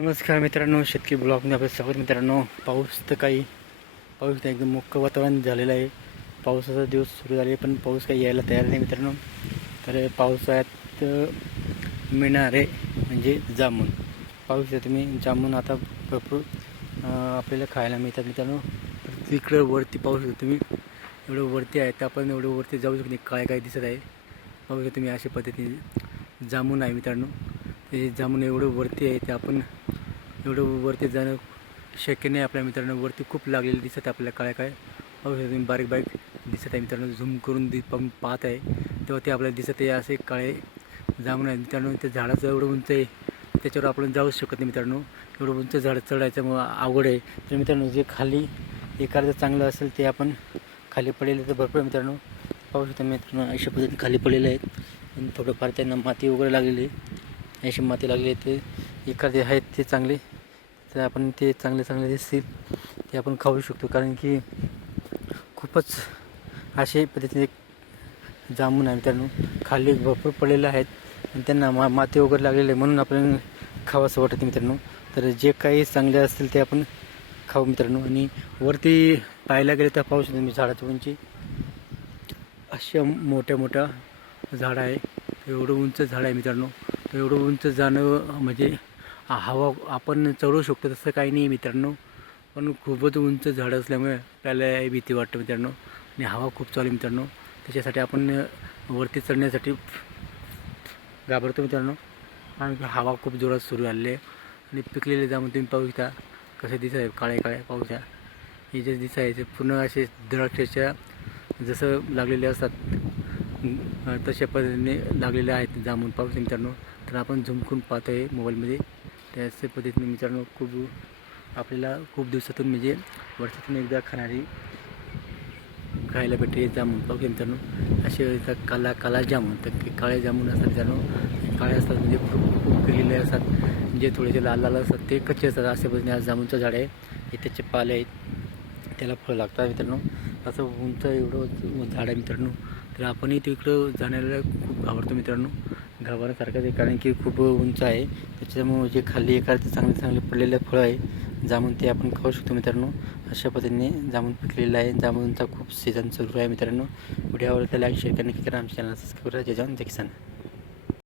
नमस्कार मित्रांनो, शेतकरी ब्लॉगमध्ये आपलं स्वागत. मित्रांनो, पाऊस तर एकदम मोकळं वातावरण झालेलं आहे. पावसाचा दिवस सुरू झाले पण पाऊस काही यायला तयार नाही मित्रांनो. तर पावसाळ्यात मिळणारे म्हणजे जामून. पाहू शकता तुम्ही, जामून आता भरपूर आपल्याला खायला मिळतात मित्रांनो. तिकडं वरती पाहू शकता तुम्ही, एवढं वरती आहे तर आपण एवढं वरती जाऊ शकतो नाही. काय दिसत आहे पाहू शकता तुम्ही. अशा पद्धतीने जामून आहे मित्रांनो. ते जामून एवढं वरती आहे ते आपण एवढं वरती जाणं शक्य नाही आपल्या मित्रांनो. वरती खूप लागलेले दिसत आहे आपल्याला. काय पाहू शकता तुम्ही, बारीक दिसत आहे मित्रांनो. झूम करून पाहत आहे तेव्हा ते आपल्याला दिसत आहे. असे काळे जामून आहे मित्रांनो. त्या झाडाचं एवढं उंच आहे त्याच्यावर आपण जाऊच शकत नाही मित्रांनो. एवढं उंच झाड चढायचं अवघड आहे. तर मित्रांनो, जे खाली एखादं चांगलं असेल ते आपण खाली पडलेलं तर भरपूर मित्रांनो. पाहू शकता मित्रांनो, अशा पद्धतीने खाली पडलेले आहेत आणि थोडंफार त्यांना माती वगैरे लागलेली आहे. अशी माती लागली आहे ते एखादे आहेत ते चांगले, तर आपण ते चांगले दिसतील ते आपण खाऊ शकतो. कारण की खूपच अशा पद्धतीने जामून आहे मित्रांनो. खाली भरपूर पडलेले आहेत आणि त्यांना माती वगैरे लागलेली आहे म्हणून आपल्याला खावंसं वाटतं मित्रांनो. तर जे काही चांगले असतील ते आपण खाऊ मित्रांनो. आणि वरती पाहायला गेले तर पाहू शकतो मी, झाडाची उंची अशा मोठ्या झाडं आहे. एवढं उंच झाड आहे मित्रांनो. तर एवढं उंच जाणं म्हणजे हवा आपण चढू शकतो तसं काही नाही मित्रांनो. पण खूपच उंच झाड असल्यामुळे आपल्याला भीती वाटतं मित्रांनो. आणि हवा खूप चालू आहे मित्रांनो. त्याच्यासाठी आपण वरती चढण्यासाठी घाबरतो मित्रांनो. कारण हवा खूप जोरात सुरू झालेली आहे. आणि पिकलेले जामून तुम्ही पाहू शकता कसे दिसत आहे, काळे पाहू शकता. हे जे दिसत आहे ते पूर्ण असे द्राक्षाच्या जसं लागलेले असतात तशा पद्धतीने लागलेले आहेत जामून पाहू शकता मित्रांनो. तर आपण झूम करून पाहतो आहे मोबाईलमध्ये. त्याच पद्धतीने मित्रांनो आपल्याला खूप दिवसातून म्हणजे वर्षातून एकदा खायला भेटते जामून पाहू मित्रांनो. असे काला जामून, तर काळे जामून असतात मित्रांनो. काळे असतात म्हणजे खूप पिकलेले असतात. जे थोडेसे लाल असतात ते कच्चे असतात. अशा पद्धतीने आज जामूनचं झाड आहे. हे त्याचे पाले आहेत, त्याला फळ लागतात मित्रांनो. असं उंच एवढं झाड आहे मित्रांनो. तर आपणही तिकडं जाण्याला खूप घाबरतो मित्रांनो. घाबरण्यासारखंच आहे कारण की खूप उंच आहे. त्याच्यामुळे जे खाली एखादे चांगले पडलेले फळं आहे जामून ते आपण खाऊ शकतो मित्रांनो. अशा पद्धतीने जामून पिकलेलं आहे. जामूनचा खूप सीझन सुरू आहे मित्रांनो. व्हिडिओ आवडला तर लाईक शेअर करा, नक्की करा. आमच्या चॅनलला सबस्क्राईब करा. जय जवान जय किसान.